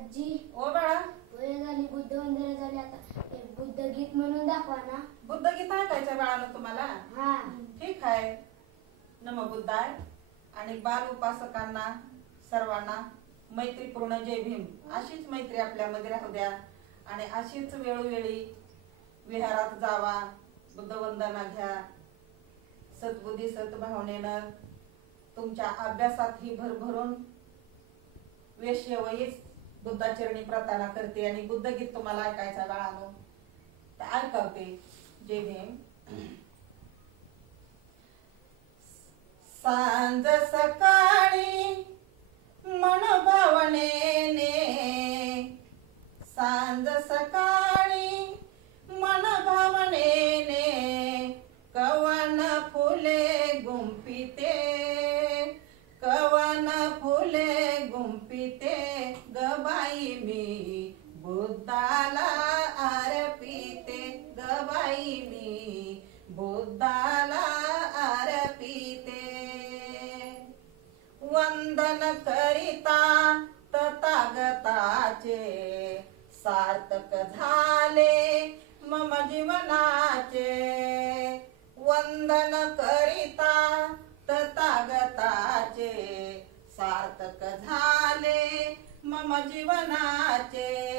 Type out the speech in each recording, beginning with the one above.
आजी. ओ बाळा. वय झाली बुद्ध वंदना झाली आता. ते बुद्ध गीत म्हणून दाखवा ना. बुद्धगीता ऐकायचं बाळानं तुम्हाला? हा. ठीक आहे. नम बुद्धाय. आणि बाल उपासकांना सर्वांना मैत्रीपूर्ण जय भीम. अशीच मैत्री आपल्यामध्ये राहू द्या. आणि अशीच वेळोवेळी विहारात जावा. बुद्धवंदना घ्या. सद्बुद्धी सद्भावनेनं तुमच्या अभ्यासात ही भरभरून वेश्यवयीच बुद्धाचरणी प्रार्थना करते आणि बुद्धगीत तुम्हाला ऐकायचा बाळानो तर ऐकवते. जय भीम. सांज सकाळी बुद्धाला अर्पिते. वंदन करिता तथागताचे सार्थक झाले मम जीवनाचे. वंदन करिता तथागताचे सार्थक झाले मम जीवनाचे.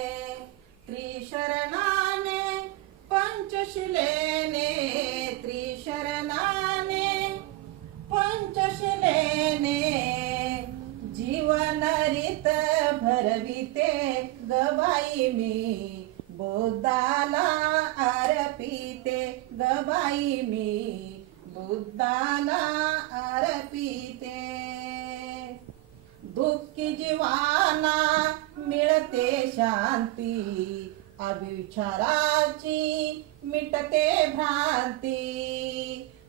त्रिशरणाने पंचशिलेने करविते गबाई मी. बुद्धाला अर्पिते गबाई मी. बुद्धाला अर्पिते दुःखी जीवाना मिळते शांती. अविचाराची मिटते भ्रांती.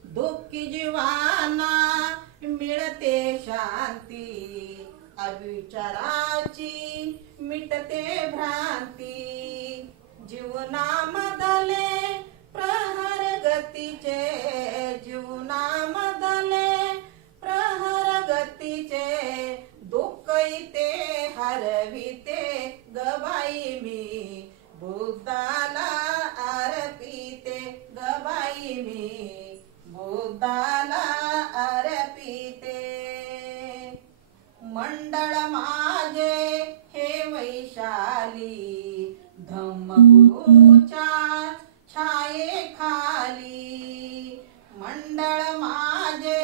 दुःखी जीवाना मिळते शांती. विचाराची मिटते भ्रांती. जीवनामधले प्रहर गतीचे जीवनामधले प्रहर गतीचे. दुःख इथे हरविते गबाई मी. बोलता मंडळ माझे हे वैशाली धम्मगुरूच्या छाये खाली मंडळ माझे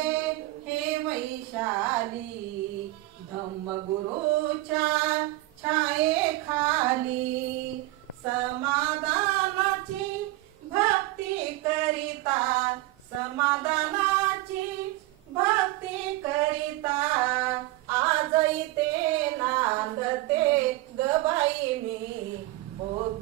हे वैशाली धम्मगुरूच्या छाये खाली समाधानाची भक्ती करिता समाधान Oh,